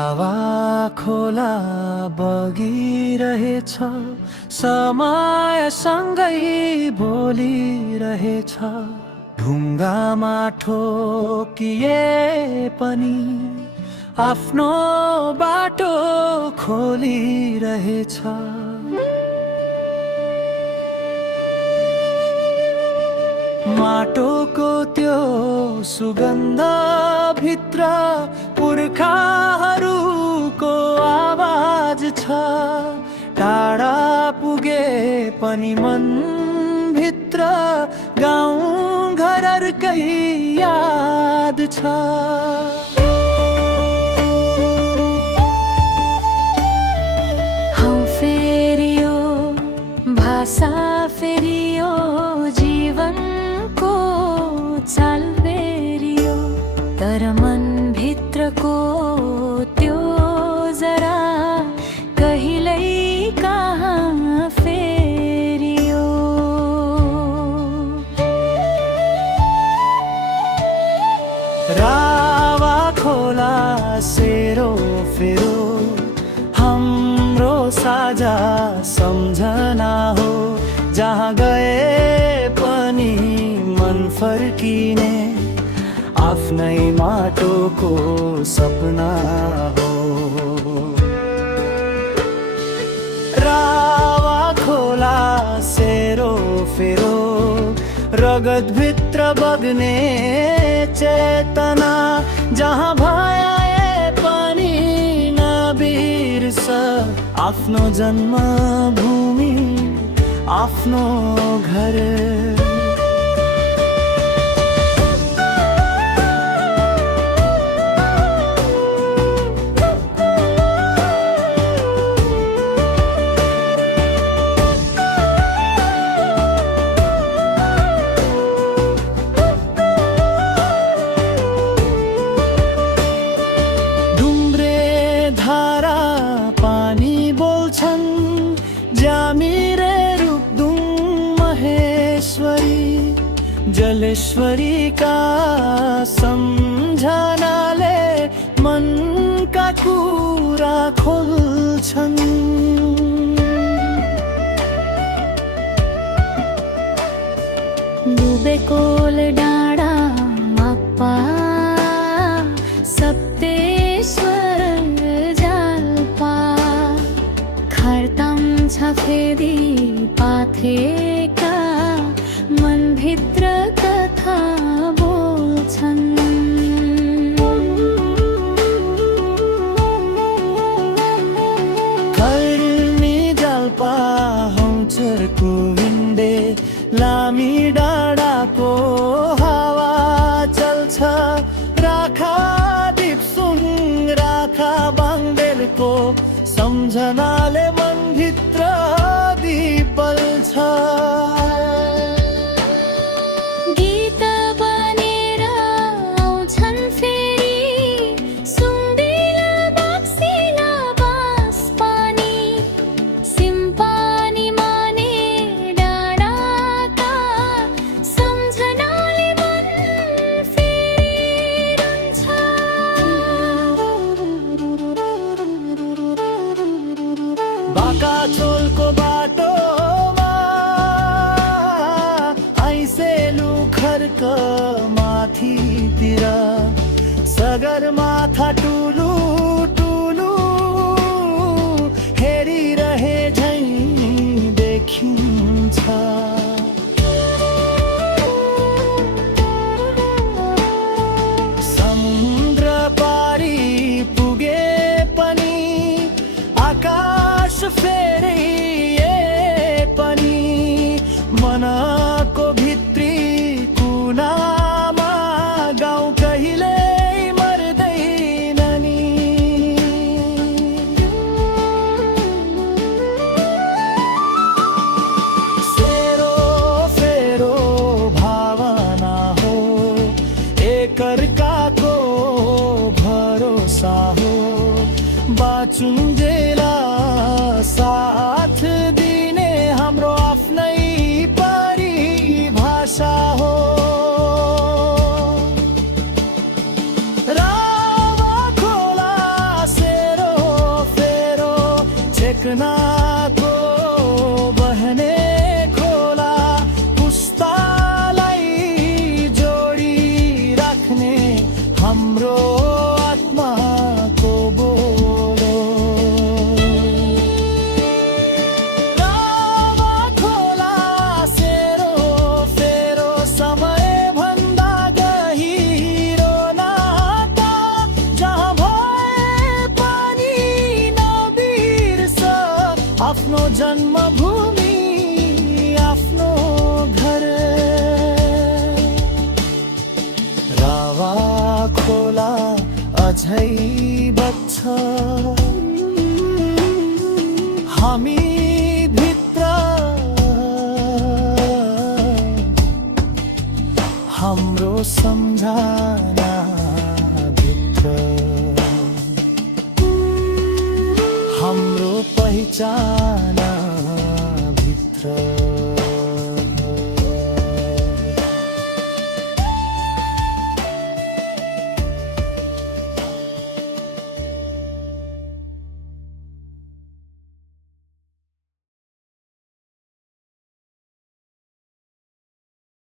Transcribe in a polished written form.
रावा खोला बगिरहेछ, समयसँगै बोलिरहेछ। ढुङ्गामा ठोकिए पनि आफ्नो बाटो खोलिरहेछ। माटोको त्यो सुगन्ध भित्र पुर्खाहरूको आवाज छ। टाढा पुगे पनि मन भित्र गाउँ घरकै याद छ। फेरियो भाषा, फेरियो जीवनको चाल फेरियो, तर मन भित्रको त्यो जरा कहिल्यै कहाँ फेरियो। रावा खोला सेरो फेरो हाम्रो साझा सम्झना हो। जहाँ गए पनि मन फर्किने आफ्नै माटोको सपना हो। रावा खोला सेरो फेरो रगतभित्र बग्ने चेतना। जहाँ भए पनि नबिर्स आफ्नो जन्मभूमि, आफ्नो घर। जलेश्वरी का सम्झनाले मनका कुरा खोल्छन्। डुबेकोल डाँडा मप्पा सप्तेश्वर जाल्पा, खर्तम छ फेरि पाथेका मन भित्र कथा बोल्छन्। कर्मी जाल्पा हौचरको विन्डे, लामी डाँडाको हावा चल्छ। राखा दिप्सुङ, राखा बाङ्देलको सम्झनाले मन भित्र दीप बल्छ। बाका चोलको बाटोमा आइसेलु खर्क माथितिर, सगरमाथा टुलु टुलु हेरिरहे झैँ देखिन्छ। समुद्र पारी पुगे पनि आकाश फेरिए पनि मनको भित्री कुनामा गाउँ कहिल्यै मर्दैन नि। सेरो फेरो भावना हो, एकअर्काको भरोसा हो। बाँचुन्जेला साथ दिने हाम्रो आफ्नै परिभाषा हो। रावा खोला से चेतनाको बहने खोला, पुस्तालाई जोडी राख्ने हाम्रो आत्माको बोलो। रावा खोला सेरो फेरो समय भन्दा गहिरो नाता, जहाँ भए पनि नबिर्स आफ्नो जन्मभूमि, आफ्नो घर। रावा खोला अझै बग्छ हामी भित्र, हाम्रो सम्झना भित्र, हाम्रो पहिचान भित्र।